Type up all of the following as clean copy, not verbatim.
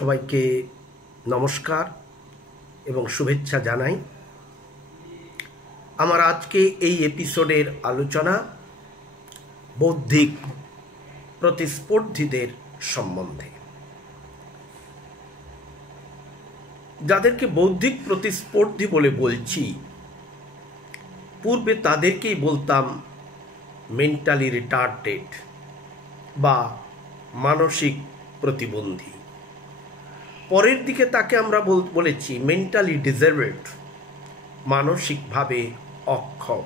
সবাইকে নমস্কার এবং শুভেচ্ছা জানাই। আমার আজকে এই এপিসোডের আলোচনা বৌদ্ধিক প্রতিস্পর্ধীদের সম্বন্ধে। যাদেরকে বৌদ্ধিক প্রতিস্পর্ধী বলে বলছি, পূর্বে তাদেরকেই বলতাম মেন্টালি রিটার্ডেড বা মানসিক প্রতিবন্ধী। পরের দিকে তাকে আমরা বলেছি মেন্টালি ডিসেবলড, মানসিকভাবে অক্ষম।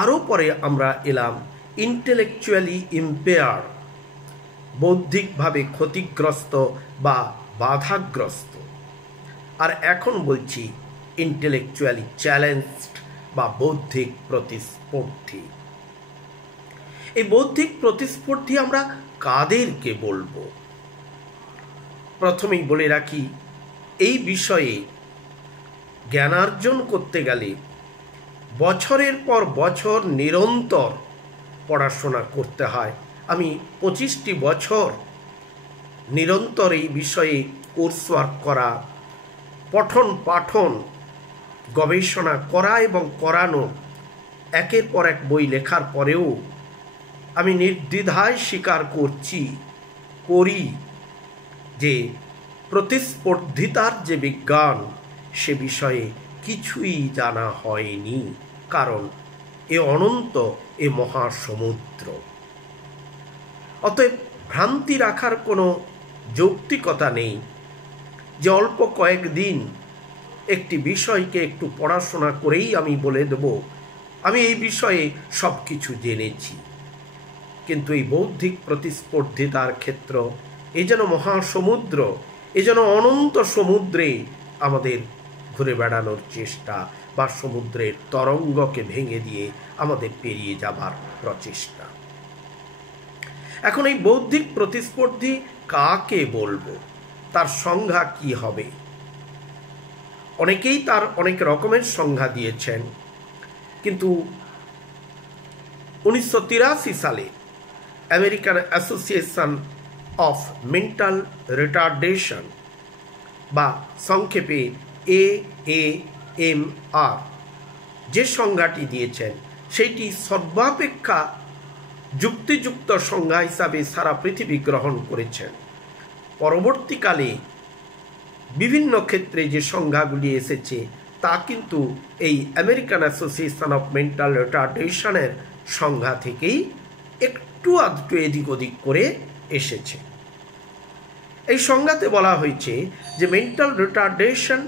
আরও পরে আমরা এলাম ইন্টেলেকচুয়ালি ইম্পেয়ার, বৌদ্ধিকভাবে ক্ষতিগ্রস্ত বা বাধাগ্রস্ত। আর এখন বলছি ইন্টেলেকচুয়ালি চ্যালেঞ্জড বা বৌদ্ধিক প্রতিস্পর্ধী। এই বৌদ্ধিক প্রতিস্পর্ধী আমরা কাদেরকে বলবো? প্রথমেই বলে রাখি, এই বিষয়ে জ্ঞানার্জন করতে গেলে বছরের পর বছর নিরন্তর পড়াশোনা করতে হয়। আমি 25টি বছর নিরন্তর এই বিষয়ে কোর্স ওয়ার্ক করা, পঠন পাঠন, গবেষণা করা এবং করানো, একের পর এক বই লেখার পরেও আমি নির্দ্বিধায় স্বীকার করি যে প্রতিস্পর্ধিতার যে বিজ্ঞান, সে বিষয়ে কিছুই জানা হয়নি। কারণ এ অনন্ত, এ মহাসমুদ্র। অতএব ভ্রান্তি রাখার কোনো যৌক্তিকতা নেই যে অল্প কয়েকদিন একটি বিষয়কে একটু পড়াশোনা করেই আমি বলে দেব আমি এই বিষয়ে সব কিছু জেনেছি। কিন্তু এই বৌদ্ধিক প্রতিস্পর্ধিতার ক্ষেত্র এ যেন মহাসমুদ্র, এ যেন অনন্ত সমুদ্রে আমাদের ঘুরে বেড়ানোর চেষ্টা বা সমুদ্রের তরঙ্গকে ভেঙে দিয়ে আমাদের পেরিয়ে যাবার প্রচেষ্টা। এখন এই বৌদ্ধিক প্রতিস্পর্ধী কাকে বলবো? তার সংজ্ঞা কি হবে? অনেকেই তার অনেক রকমের সংজ্ঞা দিয়েছেন, কিন্তু 1983 সালে American association of mental retardation বা সংক্ষেপে AAMR যে সংজ্ঞাটি দিয়েছেন, সেইটি সর্বাপেক্ষা যুক্তিযুক্ত সংজ্ঞা হিসাবে সারা পৃথিবী গ্রহণ করেছেন। পরবর্তীকালে বিভিন্ন ক্ষেত্রে যে সংজ্ঞাগুলি এসেছে তা কিন্তু এই আমেরিকান অ্যাসোসিয়েশন অফ মেন্টাল রিটার্ডেশনের সংজ্ঞা থেকেই একটু আধটু এদিক ওদিক করে এসেছে। এই সংজ্ঞাতে বলা হয়েছে যে mental retardation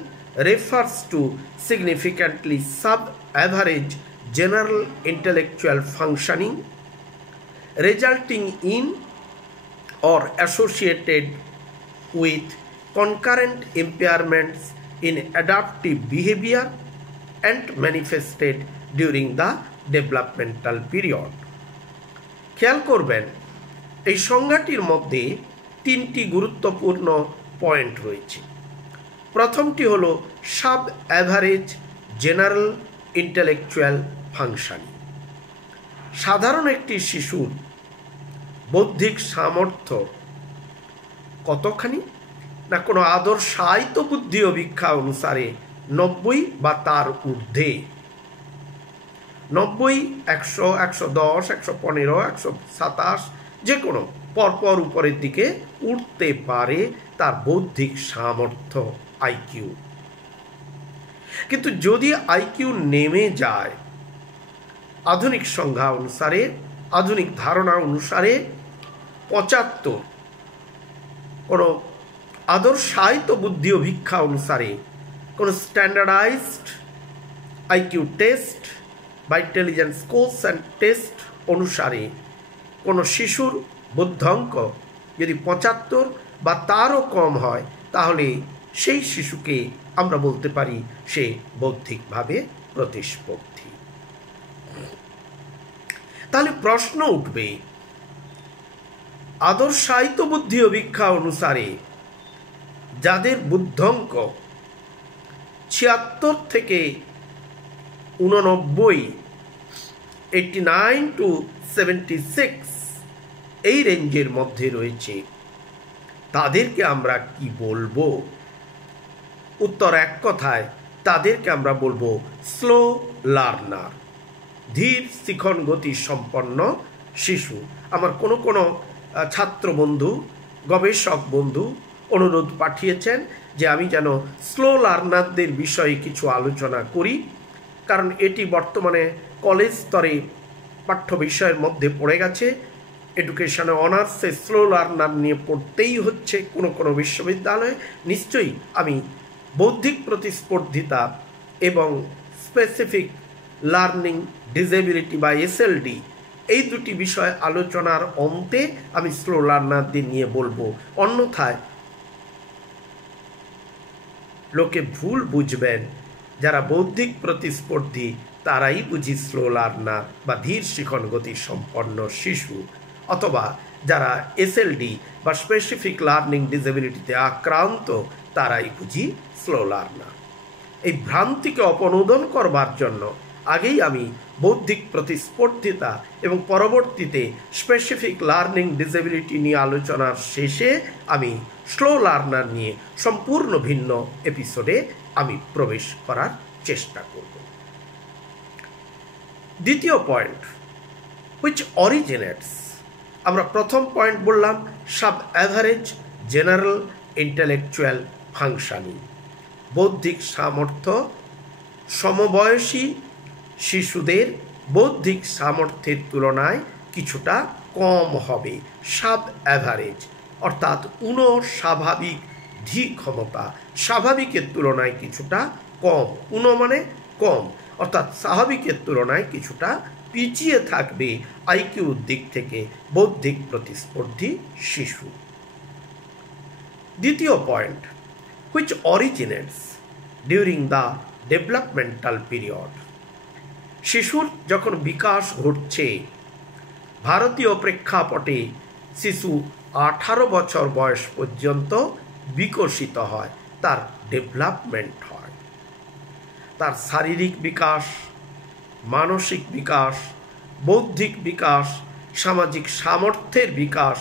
refers to significantly sub-average general intellectual functioning resulting in or associated with concurrent impairments in adaptive behavior and manifested during the developmental period. খেয়াল করবেন, এই সংজ্ঞাটির মধ্যে 3টি গুরুত্বপূর্ণ পয়েন্ট রয়েছে। প্রথমটি হলো sub average general intellectual functioning. সাধারণ একটি শিশুর বৌদ্ধিক সামর্থ্য কতখানি? না, কোনো আদর্শায়িত বুদ্ধি ও ভিক্ষা অনুসারে 90 বা তার ঊর্ধ্বে। 90, 100, 110, 115, 127, যে কোনো পরপর উপরের দিকে উঠতে পারে তার বৌদ্ধিক সামর্থ্য, আইকিউ। কিন্তু যদি আইকিউ নেমে যায়, আধুনিক সংজ্ঞা অনুসারে, আধুনিক ধারণা অনুসারে 75, কোনো আদর্শায়িত বুদ্ধি ও ভিক্ষা অনুসারে, কোনো স্ট্যান্ডার্ডাইজড আইকিউ টেস্ট বা ইন্টেলিজেন্স কোর্স অ্যান্ড টেস্ট অনুসারে কোনো শিশুর বুদ্ধাঙ্ক যদি 75 বা তারও কম হয়, তাহলে সেই শিশুকে আমরা বলতে পারি সে বৌদ্ধিকভাবে প্রতিস্পর্ধী। তাহলে প্রশ্ন উঠবে, আদর্শায়িত বুদ্ধি ও ভিক্ষা অনুসারে যাদের বুদ্ধাঙ্ক 76 থেকে 89, 89 to 76 এই রেঞ্জের মধ্যে রয়েছে, তাদেরকে আমরা কি বলবো? উত্তর এক কথায়, তাদেরকে আমরা বলবো স্লো লার্নার, ধীর শিখন গতি সম্পন্ন শিশু। আমার কোনো কোনো ছাত্র বন্ধু, গবেষক বন্ধু অনুরোধ পাঠিয়েছেন যে আমি যেন স্লো লার্নারদের বিষয়ে কিছু আলোচনা করি, কারণ এটি বর্তমানে কলেজ স্তরে পাঠ্য বিষয়ের মধ্যে পড়ে গেছে। এডুকেশনে অনার্সে স্লো লার্নার নিয়ে পড়তেই হচ্ছে কোনো কোনো বিশ্ববিদ্যালয়ে। নিশ্চয়ই আমি বৌদ্ধিক প্রতিস্পর্ধিতা এবং স্পেসিফিক লার্নিং ডিসেবিলিটি বা এসএলডি, এই দুটি বিষয় আলোচনার অন্তে আমি স্লো লার্নারদের নিয়ে বলবো। অন্যথায় লোকে ভুল বুঝবেন, যারা বৌদ্ধিক প্রতিস্পর্ধী তারাই বুঝি স্লো লার্নার বা ধীর শিখন গতি সম্পন্ন শিশু, অথবা যারা এসএলডি বা স্পেসিফিক লার্নিং ডিসেবিলিটিতে আক্রান্ত তারাই বুঝি স্লো লার্নার। এই ভ্রান্তিকে অপনোদন করবার জন্য আগেই আমি বৌদ্ধিক প্রতিস্পর্ধিতা এবং পরবর্তীতে স্পেসিফিক লার্নিং ডিসেবিলিটি নিয়ে আলোচনার শেষে আমি স্লো লার্নার নিয়ে সম্পূর্ণ ভিন্ন এপিসোডে আমি প্রবেশ করার চেষ্টা করব। দ্বিতীয় পয়েন্ট, হুইচ অরিজিনেটস। আমরা প্রথম পয়েন্ট বললাম sub average general intellectual functioning, বৌদ্ধিক সামর্থ্য সমবয়সী শিশুদের বৌদ্ধিক সামর্থ্যের তুলনায় কিছুটা কম হবে। সাব অ্যাভারেজ অর্থাৎ স্বাভাবিক ধী ক্ষমতা স্বাভাবিকের তুলনায় কিছুটা কম, মানে কম, অর্থাৎ স্বাভাবিকের তুলনায় কিছুটা পিছিয়ে থাকবে আইকিউর দিক থেকে বৌদ্ধিক প্রতিস্পর্ধী শিশু। দ্বিতীয় point, which originates during the developmental period. শিশুর যখন বিকাশ ঘটছে, ভারতীয় প্রেক্ষাপটে শিশু 18 বছর বয়স পর্যন্ত বিকশিত হয়, তার ডেভেলপমেন্ট হয়। তার শারীরিক বিকাশ, মানসিক বিকাশ, বৌদ্ধিক বিকাশ, সামাজিক সামর্থ্যের বিকাশ,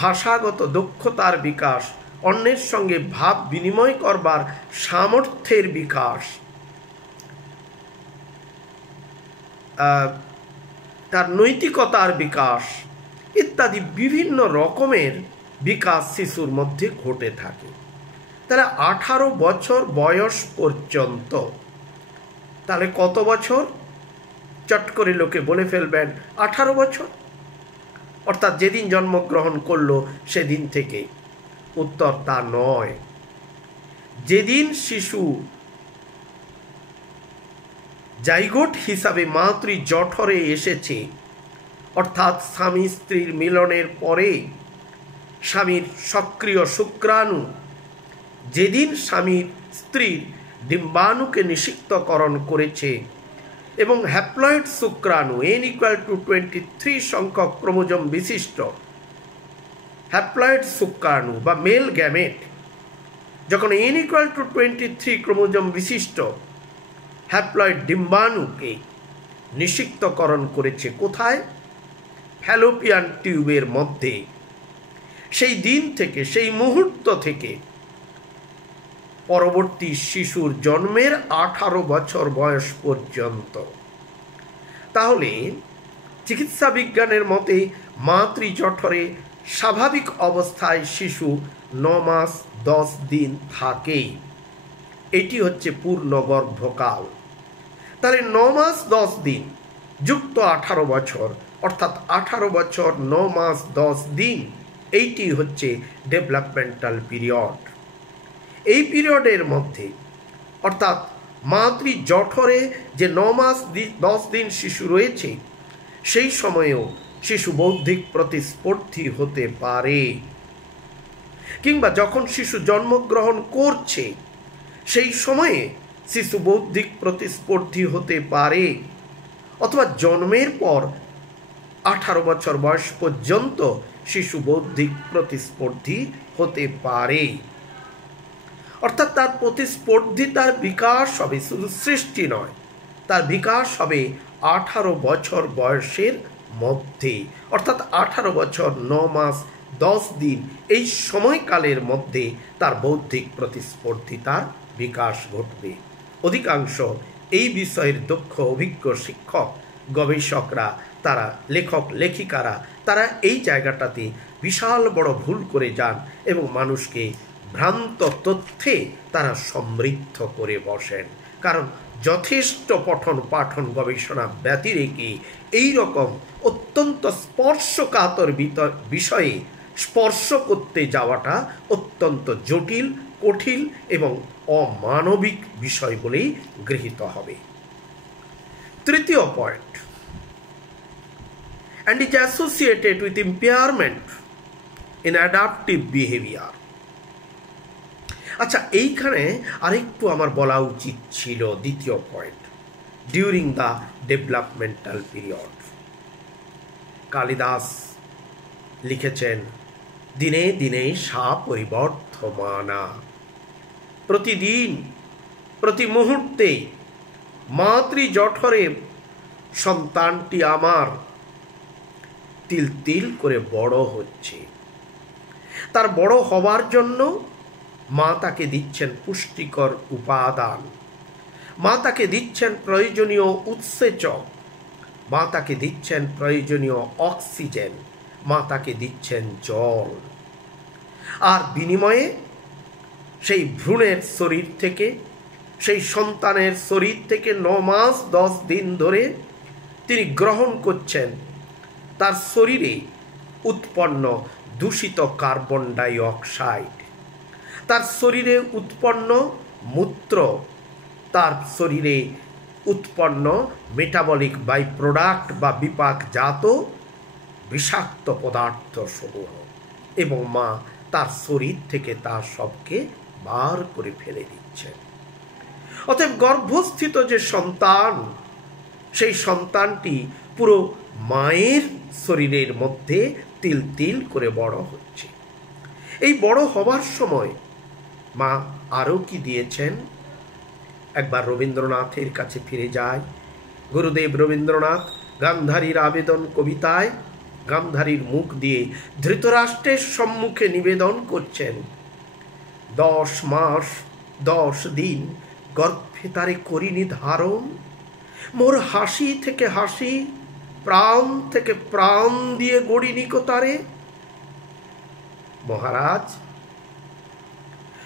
ভাষাগত দক্ষতার বিকাশ, অন্যের সঙ্গে ভাব বিনিময় করবার সামর্থ্যের বিকাশ, তার নৈতিকতার বিকাশ ইত্যাদি বিভিন্ন রকমের বিকাশ শিশুর মধ্যে ঘটে থাকে। তাহলে 18 বছর বয়স পর্যন্ত, তাহলে কত বছর? চট করে লোকে বলে ফেলবেন 18 বছর, অর্থাৎ যেদিন জন্মগ্রহণ করলো সেদিন থেকে। উত্তর তা নয়। যেদিন শিশু জাইগোট হিসাবে মাতৃ জঠরে এসেছে, অর্থাৎ স্বামী স্ত্রীর মিলনের পরে স্বামীর সক্রিয় শুক্রাণু যেদিন স্বামীর স্ত্রীর ডিম্বাণুকে নিষিক্তকরণ করেছে এবং হ্যাপ্লয়েড শুক্রাণু n=23 সংখ্যক ক্রোমোজোম বিশিষ্ট হ্যাপ্লয়েড শুক্রাণু বা মেল গ্যামেট যখন n=23 ক্রোমোজোম বিশিষ্ট হ্যাপ্লয়েড ডিম্বাণুকে নিষিক্তকরণ করেছে, কোথায়? ফ্যালোপিয়ান টিউবের মধ্যে। সেই দিন থেকে, সেই মুহূর্ত থেকে পরবর্তী শিশুর জন্মের 18 বছর বয়স পর্যন্ত, তাহলে চিকিৎসা বিজ্ঞানের মতে মাতৃ জঠরে স্বাভাবিক অবস্থায় শিশু 9 মাস 10 দিন থাকে। এটি হচ্ছে পূর্ণ গর্ভকাল। তাহলে 9 মাস 10 দিন যুক্ত 18 বছর, অর্থাৎ 18 বছর 9 মাস 10 দিন, এইটি হচ্ছে ডেভেলপমেন্টাল পিরিয়ড। এই পিরিয়ডের মধ্যে, অর্থাৎ মাতৃ জঠরে যে 9 মাস 10 দিন শিশু রয়েছে, সেই সময়েও শিশু বৌদ্ধিক প্রতিস্পর্ধী হতে পারে। কিংবা যখন শিশু জন্মগ্রহণ করছে সেই সময়ে শিশু বৌদ্ধিক প্রতিস্পর্ধী হতে পারে, অথবা জন্মের পর 18 বছর বয়স পর্যন্ত শিশু বৌদ্ধিক প্রতিস্পর্ধী হতে পারে। অর্থাৎ তার প্রতিস্পর্ধিতার বিকাশ হবে, শুধু সৃষ্টি নয়, তার বিকাশ হবে 18 বছর বয়সের মধ্যে, অর্থাৎ 18 বছর 9 মাস 10 দিন এই সময়কালের মধ্যে তার বৌদ্ধিক প্রতিস্পর্ধিতার বিকাশ ঘটবে। অধিকাংশ এই বিষয়ের দক্ষ অভিজ্ঞ শিক্ষক গবেষকরা, তারা লেখক লেখিকারা, তারা এই জায়গাটাতে বিশাল বড় ভুল করে যান এবং মানুষকে ভ্রান্ত তথ্যে তারা সমৃদ্ধ করে বসেন। কারণ যথেষ্ট পঠন পাঠন গবেষণা ব্যতিরেকে এই রকম অত্যন্ত স্পর্শকাতর বিষয়ে স্পর্শ করতে যাওয়াটা অত্যন্ত জটিল, কঠিন এবং অমানবিক বিষয় বলেই গৃহীত হবে। তৃতীয় point, and is associated with impairment in adaptive behavior। আচ্ছা, এইখানে আরেকটু আমার বলা উচিত ছিল দ্বিতীয় point, during the developmental period. Kalidas লিখেছেন, দিনে দিনে সা পরিবর্ধমানা। প্রতিদিন প্রতি মুহূর্তে মাতৃজঠরে সন্তানটি আমার তিল তিল করে বড় হচ্ছে। তার বড় হবার জন্য মা তাকে দিচ্ছেন পুষ্টিকর উপাদান, মা তাকে দিচ্ছেন প্রয়োজনীয় উৎসেচক, মা তাকে দিচ্ছেন প্রয়োজনীয় অক্সিজেন, মা তাকে দিচ্ছেন জল। আর বিনিময়ে সেই ভ্রূণের শরীর থেকে, সেই সন্তানের শরীর থেকে 9 মাস 10 দিন ধরে তিনি গ্রহণ করছেন তার শরীরে উৎপন্ন দূষিত কার্বন ডাই অক্সাইড, তার শরীরে উৎপন্ন মূত্র, তার শরীরে উৎপন্ন মেটাবলিক বাই প্রোডাক্ট বা বিপাকজাত বিষাক্ত পদার্থ সমূহ, এবং মা তার শরীর থেকে তার সবকে বার করে ফেলে দিচ্ছেন। অতএব গর্ভস্থিত যে সন্তান, সেই সন্তানটি পুরো মায়ের শরীরের মধ্যে তিল তিল করে বড় হচ্ছে। এই বড় হবার সময় মা আরও কি দিয়েছেন? একবার রবীন্দ্রনাথের কাছে ফিরে যায়। গুরুদেব রবীন্দ্রনাথ গান্ধারীর আবেদন কবিতায় গান্ধারীর মুখ দিয়ে ধৃতরাষ্ট্রের সম্মুখে নিবেদন করছেন, 10 মাস 10 দিন গর্ভে তারে করিনি ধারণ, মোর হাসি থেকে হাসি, প্রাণ থেকে প্রাণ দিয়ে গড়িনি কো তারে। মহারাজ,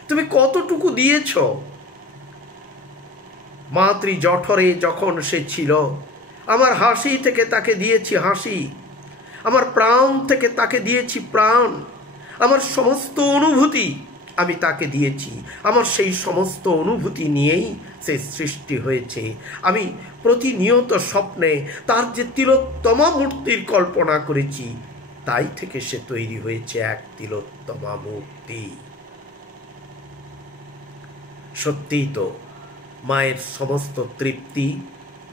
তুমি কতটুকু দিয়েছ? মাতৃ জঠরে যখন সে ছিল, আমার হাসি থেকে তাকে দিয়েছি হাসি, আমার প্রাণ থেকে তাকে দিয়েছি প্রাণ, আমার সমস্ত অনুভূতি আমি তাকে দিয়েছি। আমার সেই সমস্ত অনুভূতি নিয়েই সে সৃষ্টি হয়েছে। আমি প্রতিনিয়ত স্বপ্নে তার যে তিলোত্তমা মূর্তির কল্পনা করেছি, তাই থেকে সে তৈরি হয়েছে এক তিলোত্তমা মূর্তি। সত্যিই তো মায়ের সমস্ত তৃপ্তি,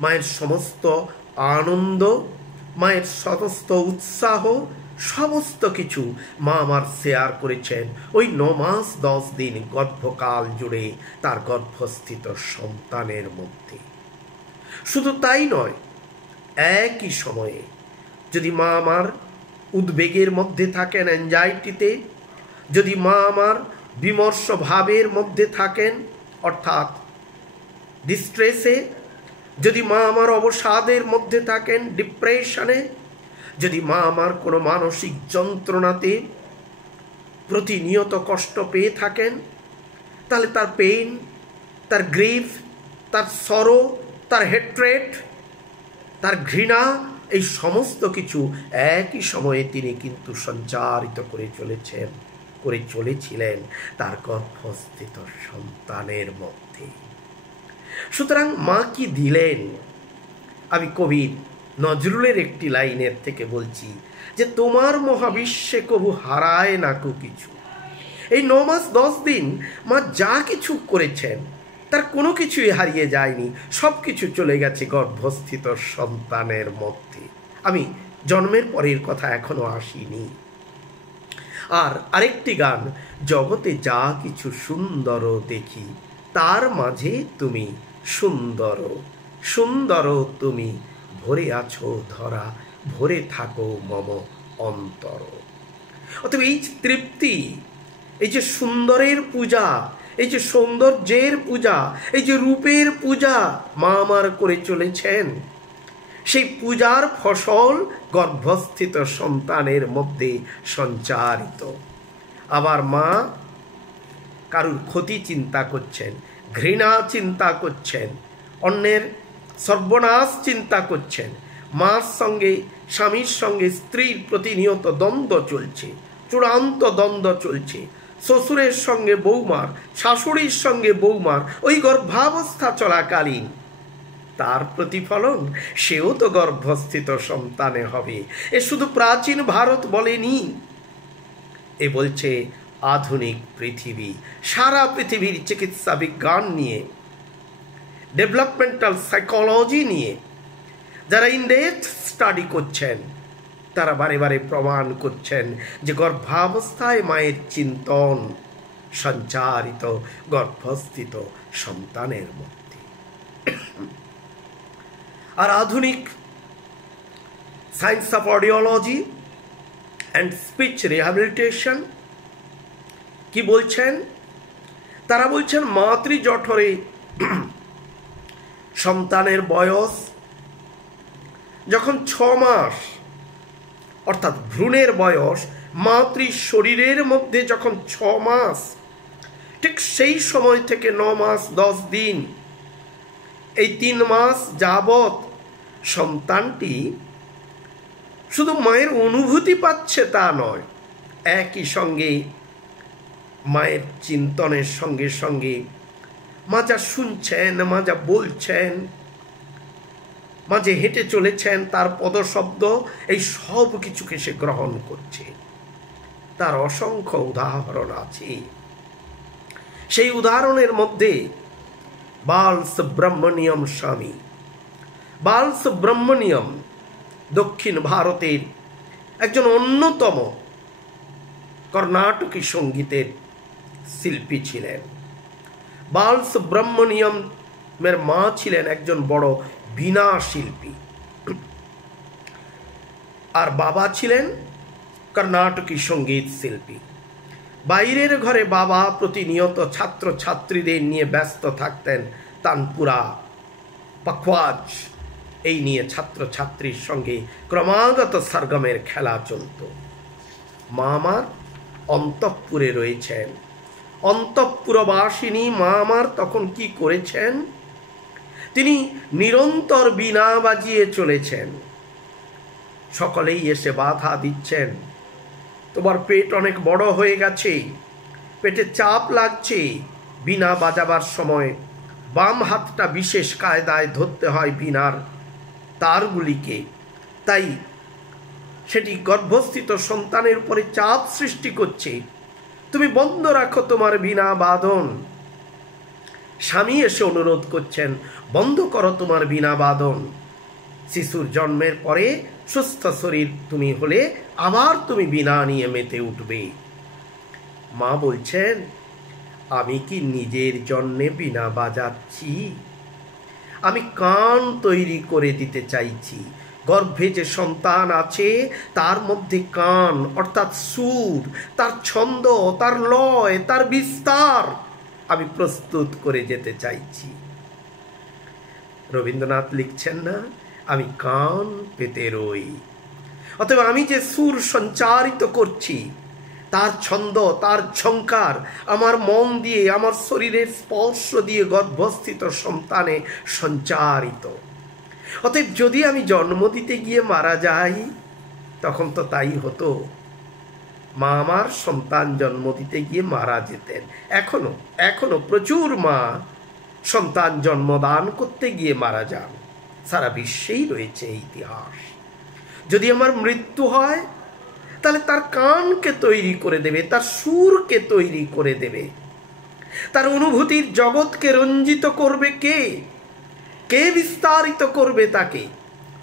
মায়ের সমস্ত আনন্দ, মায়ের সমস্ত উৎসাহ, সমস্ত কিছু মা আমার শেয়ার করেছেন ওই 9 মাস 10 দিন গর্ভকাল জুড়ে তার গর্ভস্থিত সন্তানের মধ্যে। শুধু তাই নয়, একই সময়ে যদি মা আমার উদ্বেগের মধ্যে থাকেন, অ্যাংজাইটিতে, যদি মা আমার বিমর্ষ ভাবের মধ্যে থাকেন অর্থাৎ ডিস্ট্রেসে, যদি মা আমার অবসাদের মধ্যে থাকেন ডিপ্রেশনে, যদি মা আমার কোনো মানসিক যন্ত্রণাতে প্রতিনিয়ত কষ্ট পেয়ে থাকেন, তাহলে তার পেইন, তার গ্রিফ, তার সরো, তার হেট্রেট, তার ঘৃণা, এই সমস্ত কিছু একই সময়ে তিনি কিন্তু সঞ্চারিত করে চলেছিলেন তার গর্ভস্থিত সন্তানের মধ্যে। সুতরাং মা কি দিলেন? আমি কবি নজরুলের একটি লাইনের থেকে বলছি যে, তোমার মহাবিশ্বে কবু হারায় না কো কিছু। এই 9 মাস 10 দিন মা যা কিছু করেছেন তার কোনো কিছুই হারিয়ে যায়নি, সব কিছু চলে গেছে গর্ভস্থিত সন্তানের মধ্যে। আমি জন্মের পরের কথা এখনো আসিনি। আর আরেকটি গান, জগতে যা কিছু সুন্দর দেখি তার মাঝে তুমি সুন্দর, সুন্দর তুমি ভরে আছো ধরা, ভরে থাকো মম অন্তর। অতএব এই যে তৃপ্তি, এই যে সুন্দরের পূজা, এই যে সৌন্দর্যের পূজা, এই যে রূপের পূজা মা আমার করে চলেছেন, সেই পূজার ফসল গর্ভস্থিত সন্তানের মধ্যে সঞ্চারিত। আবার মা কারুর ক্ষতি চিন্তা করছেন, ঘৃণা চিন্তা করছেন, অন্যের সর্বনাশ চিন্তা করছেন। মার সঙ্গে, স্বামীর সঙ্গে স্ত্রীর প্রতিনিয়ত দ্বন্দ্ব চলছে, চূড়ান্ত দ্বন্দ্ব চলছে। শ্বশুরের সঙ্গে বৌমার, শাশুড়ির সঙ্গে বৌমার ওই গর্ভাবস্থা চলাকালীন তার প্রতিফলন সেও তো গর্ভস্থিত সন্তানে হবে। এ শুধু প্রাচীন ভারত বলেনি, এ বলছে আধুনিক পৃথিবী। সারা পৃথিবীর চিকিৎসা বিজ্ঞান নিয়ে, ডেভেলপমেন্টাল সাইকোলজি নিয়ে যারা ইনডেপথ স্টাডি করছেন, তারা বারে বারে প্রমাণ করছেন যে গর্ভাবস্থায় মায়ের চিন্তন সঞ্চারিত গর্ভস্থিত সন্তানের মধ্যে। আর আধুনিক science of audiology and speech rehabilitation কি বলছেন? তারা বলছেন মাতৃজঠরে সন্তানের বয়স যখন 6 মাস, অর্থাৎ ভ্রূণের বয়স মাতৃ শরীরের মধ্যে যখন 6 মাস, ঠিক সেই সময় থেকে 9 মাস 10 দিন, এই 3 মাস যাবৎ সন্তানটি শুধু মায়ের অনুভূতি পাচ্ছে তা নয়, একই সঙ্গে মায়ের চিন্তনের সঙ্গে সঙ্গে মা যা শুনছেন, মা যা বলছেন, মা যে হেঁটে চলেছেন তার পদশব্দ, এই সব কিছুকে সে গ্রহণ করছে। তার অসংখ্য উদাহরণ আছে। সেই উদাহরণের মধ্যে বালসুব্রহ্মণ্যম স্বামী, বালসুব্রহ্মণ্যম দক্ষিণ ভারতের একজন অন্যতম কর্ণাটকী সঙ্গীতের শিল্পী ছিলেন। বালসুব্রহ্মণ্যমের মা ছিলেন একজন বড় বীণা শিল্পী, আর বাবা ছিলেন কর্ণাটকী সঙ্গীত শিল্পী। বাইরের ঘরে বাবা প্রতিনিয়ত ছাত্র ছাত্রীদের নিয়ে ব্যস্ত থাকতেন, তানপুরা, পাখওয়াজ এই নিয়ে ছাত্র ছাত্রীর সঙ্গে ক্রমাগত সরগমের খেলা চলত। মা আমার অন্তঃপুরে রয়েছেন। অন্তঃপুরবাসিনী মা আমার তখন কি করেছেন? তিনি নিরন্তর বীণা বাজিয়ে চলেছেন। সকলেই এসে বাধা দিচ্ছেন, তোমার পেট অনেক বড় হয়ে গেছে, পেটে চাপ লাগছে। বীণা বাজাবার সময় বাম হাতটা বিশেষ কায়দায় ধরতে হয় বীণার তারগুলিকে, তাই সেটি গর্ভস্থিত সন্তানের উপরে চাপ সৃষ্টি করছে। তুমি বন্ধ রাখো তোমার বীণা বাদন। স্বামী এসে অনুরোধ করছেন, বন্ধ করো তোমার বীণা বাদন। শিশুর জন্মের পরে সুস্থ শরীর তুমি হলে আবার তুমি বীণা নিয়ে মেতে উঠবে। মা বলছেন, আমি কি নিজের জন্যে বীণা বাজাচ্ছি? আমি কান তৈরি করে দিতে চাইছি। গর্ভে যে সন্তান আছে তার মধ্যে কান অর্থাৎ সুর, তার ছন্দ, তার লয়, তার বিস্তার আমি প্রস্তুত করে যেতে চাইছি। রবীন্দ্রনাথ লিখছেন না, আমি কান পেতে রই। অতএব আমি যে সুর সঞ্চারিত করছি, তার ছন্দ, তার ঝঙ্কার আমার মন দিয়ে, আমার শরীরের স্পর্শ দিয়ে গর্ভস্থিত সন্তানে সঞ্চারিত। অতএব যদি আমি জন্ম দিতে গিয়ে মারা যাই, তখন তো তাই হতো। মা আমার সন্তান জন্ম দিতে গিয়ে মারা যেতেন। এখনো প্রচুর মা সন্তান জন্মদান করতে গিয়ে মারা যান। সারা বিশ্বেই রয়েছে এই ইতিহাস। যদি আমার মৃত্যু হয়, তাহলে তার কানকে তৈরি করে দেবে, তার সুরকে তৈরি করে দেবে, তার অনুভূতির জগৎকে রঞ্জিত করবে কে? কে বিস্তারিত করবে তাকে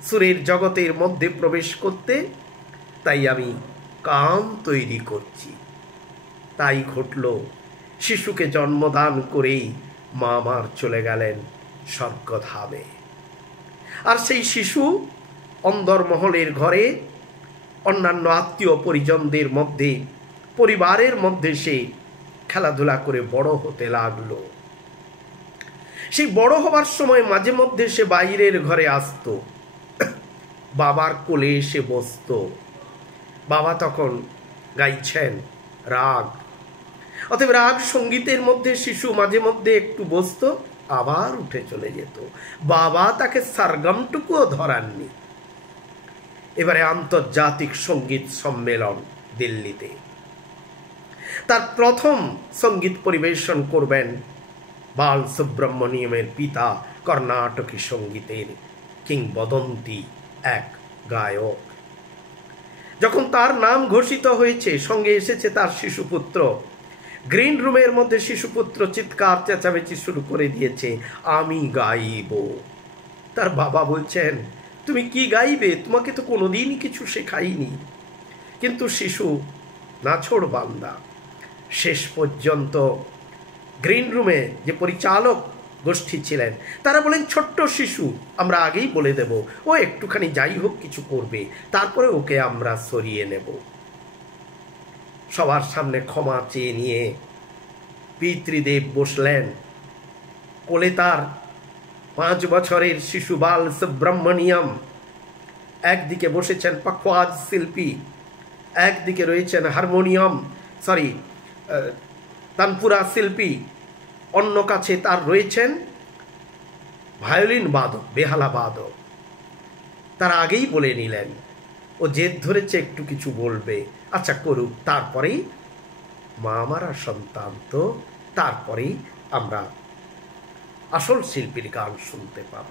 সুরের জগতের মধ্যে প্রবেশ করতে? তাই আমি কান তৈরি করছি। তাই ঘটল, শিশুকে জন্মদান করেই মা আমার চলে গেলেন স্বর্গধামে। আর সেই শিশু অন্দরমহলের ঘরে অন্যান্য আত্মীয় পরিজনদের মধ্যে, পরিবারের মধ্যে সে খেলাধুলা করে বড় হতে লাগলো। সেই বড় হবার সময় মাঝে মধ্যে সে বাইরের ঘরে আসতো, বাবার কোলে এসে বসতো। বাবা তখন গাইছেন রাগ, অতএব রাগ সঙ্গীতের মধ্যে শিশু মাঝে মধ্যে একটু বসতো, আবার উঠে চলে যেত। বাবা তাকে সারগমটুকুও ধরাননি। এবারে আন্তর্জাতিক সঙ্গীত সম্মেলন দিল্লিতে, তার প্রথম সঙ্গীত পরিবেশন করবেন বালসুব্রমণিয়মের পিতা, কর্ণাটকী সঙ্গীতের কিংবদন্তি এক গায়ক। যখন তার নাম ঘোষিত হয়েছে, সঙ্গে এসেছে তার শিশুপুত্র, গ্রিন রুমের মধ্যে শিশুপুত্র চিৎকার চেঁচামেচি শুরু করে দিয়েছে, আমি গাইব। তার বাবা বলছেন, তুমি কি গাইবে? তোমাকে তো কোনোদিনই কিছু শেখাইনি। কিন্তু শিশু নাছোড় বান্দা। শেষ পর্যন্ত গ্রিন রুমে যে পরিচালক গোষ্ঠী ছিলেন, তারা বলেন, ছোট্ট শিশু, আমরা আগেই বলে দেব, ও একটুখানি যাই হোক কিছু করবে, তারপরে ওকে আমরা সরিয়ে নেব। সবার সামনে ক্ষমা চেয়ে নিয়ে পিতৃদেব বসলেন। কোলে তার 5 বছরের শিশু বালসুব্রমণিয়ম, একদিকে বসেছেন পখওয়াজ শিল্পী, একদিকে রয়েছেন তানপুরা শিল্পী, অন্য কাছে তার রয়েছেন ভায়োলিন বাদক, বেহালা বাদক। তারা আগেই বলে নিলেন, ও জেদ ধরেছে একটু কিছু বলবে, আচ্ছা করুক, তারপরেই মা মারা সন্তান তো, তারপরেই আমরা আসল শিল্পীর গান শুনতে পাব।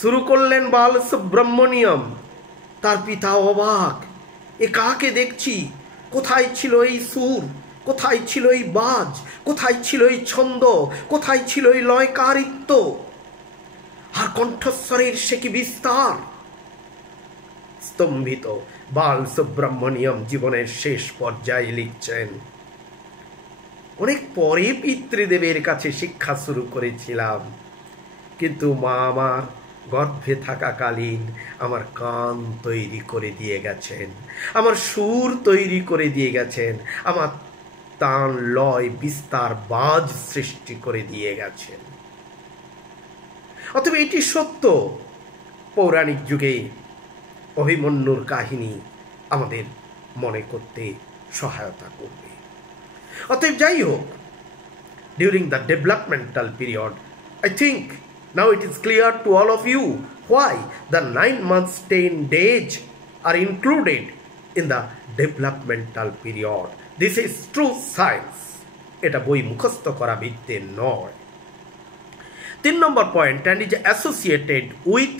শুরু করলেন বালসুব্রমণিয়ম। তার পিতা অবাক, এ কাকে দেখছি? কোথায় ছিল এই সুর? কোথায় ছিল এই বাজ? কোথায় ছিল এই ছন্দ? কোথায় ছিল এই লয়কারিত্ব? আর কণ্ঠস্বরের সে কি বিস্তার! স্তম্ভিত বালসুব্রমণিয়ম জীবনের শেষ পর্যায়ে লিখছেন, অনেক পরে পিতৃদেবের কাছে শিক্ষা শুরু করেছিলাম, কিন্তু মা আমার গর্ভে থাকাকালীন আমার কান তৈরি করে দিয়ে গেছেন, আমার সুর তৈরি করে দিয়ে গেছেন, আমার তান লয় বিস্তার বাজ সৃষ্টি করে দিয়ে গেছেন। অতএব এটি সত্য। পৌরাণিক যুগে অভিমন্যুর কাহিনী আমাদের মনে করতে সহায়তা করবে। অতএব যাই হোক, during the developmental period, I think now it is clear to all of you why the 9 months 10 days are included in the developmental period. This is true science. এটা বই মুখস্থ করা বিদ্যে নয়। 3 নম্বর point, and is associated with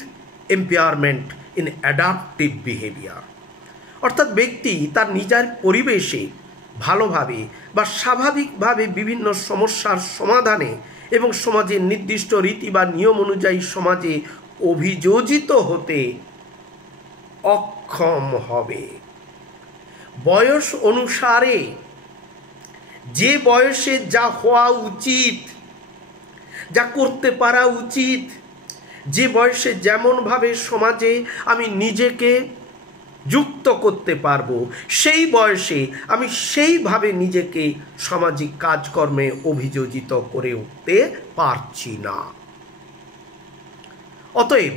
impairment in adaptive behavior. অর্থাৎ ব্যক্তি তার নিজের পরিবেশে ভালোভাবে বা স্বাভাবিকভাবে বিভিন্ন সমস্যার সমাধানে এবং সমাজের নির্দিষ্ট রীতি বা নিয়ম অনুযায়ী সমাজে অভিযোজিত হতে অক্ষম হবে। বয়স অনুসারে যে বয়সে যা হওয়া উচিত, যা করতে পারা উচিত, যে বয়সে যেমনভাবে সমাজে আমি নিজেকে যুক্ত করতে পারবো, সেই বয়সে আমি সেইভাবে নিজেকে সামাজিক কাজকর্মে অভিযোজিত করে উঠতে পারছি না। অতএব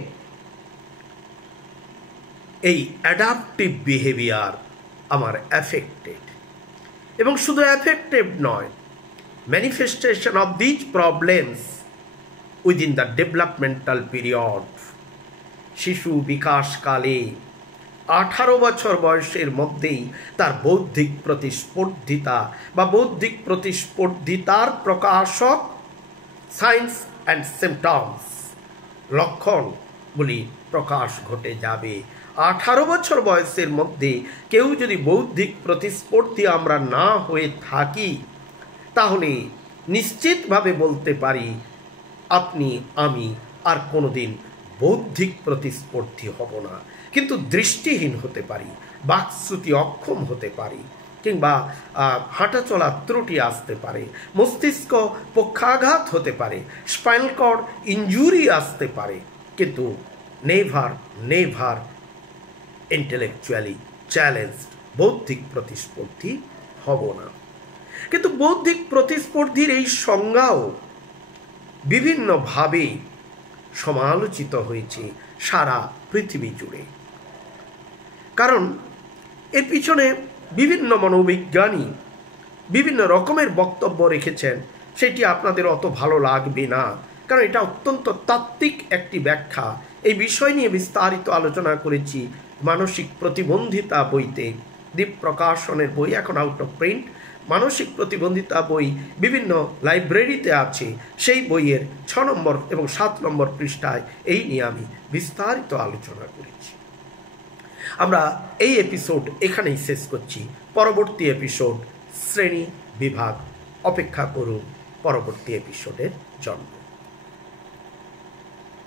এই অ্যাডাপটিভ বিহেভিয়ার আমার অ্যাফেক্টেড, এবং শুধু অ্যাফেক্টেড নয়, manifestation of these problems within the developmental period. শিশু বিকাশকালে 18 বছর বয়সের মধ্যেই তার বৌদ্ধিক প্রতিস্পর্ধিতা বা বৌদ্ধিক প্রতিস্পর্ধিতার প্রকাশক সাইন্স অ্যান্ড সিমটমস, লক্ষণগুলি প্রকাশ ঘটে যাবে। 18 বছর বয়সের মধ্যে কেউ যদি বৌদ্ধিক প্রতিস্পর্ধী আমরা না হয়ে থাকি, তাহলে নিশ্চিতভাবে বলতে পারি আপনি আমি আর কোনোদিন বৌদ্ধিক প্রতিস্পর্ধী হব না, কিন্তু দৃষ্টিহীন হতে পারি, বাকশ্রুতি অক্ষম হতে পারি, কিংবা হাঁটা চলার ত্রুটি আসতে পারে, মস্তিষ্ক পক্ষাঘাত হতে পারে, স্পাইনাল কর্ড ইনজুরি আসতে পারে, কিন্তু নেভার ইন্টেলেকচুয়ালি চ্যালেঞ্জ, বৌদ্ধিক প্রতিস্পর্ধী হব না। কিন্তু বৌদ্ধিক প্রতিস্পর্ধীর এই সংজ্ঞাও বিভিন্নভাবে সমালোচিত হয়েছে সারা পৃথিবী জুড়ে। কারণ এর পিছনে বিভিন্ন মনোবিজ্ঞানী বিভিন্ন রকমের বক্তব্য রেখেছেন, সেটি আপনাদের অত ভালো লাগবে না, কারণ এটা অত্যন্ত তাত্ত্বিক একটি ব্যাখ্যা। এই বিষয় নিয়ে বিস্তারিত আলোচনা করেছি মানসিক প্রতিবন্ধিতা বইতে। দীপ প্রকাশনের বই, এখন আউট অফ প্রিন্ট। মানসিক প্রতিবন্ধিতা বই বিভিন্ন লাইব্রেরিতে আছে। সেই বইয়ের 6 নম্বর এবং 7 নম্বর পৃষ্ঠায় এই নিয়ে আমি বিস্তারিত আলোচনা করেছি। আমরা এই এপিসোড এখানেই শেষ করছি। পরবর্তী এপিসোড শ্রেণী বিভাগ, অপেক্ষা করুন পরবর্তী এপিসোডের জন্য।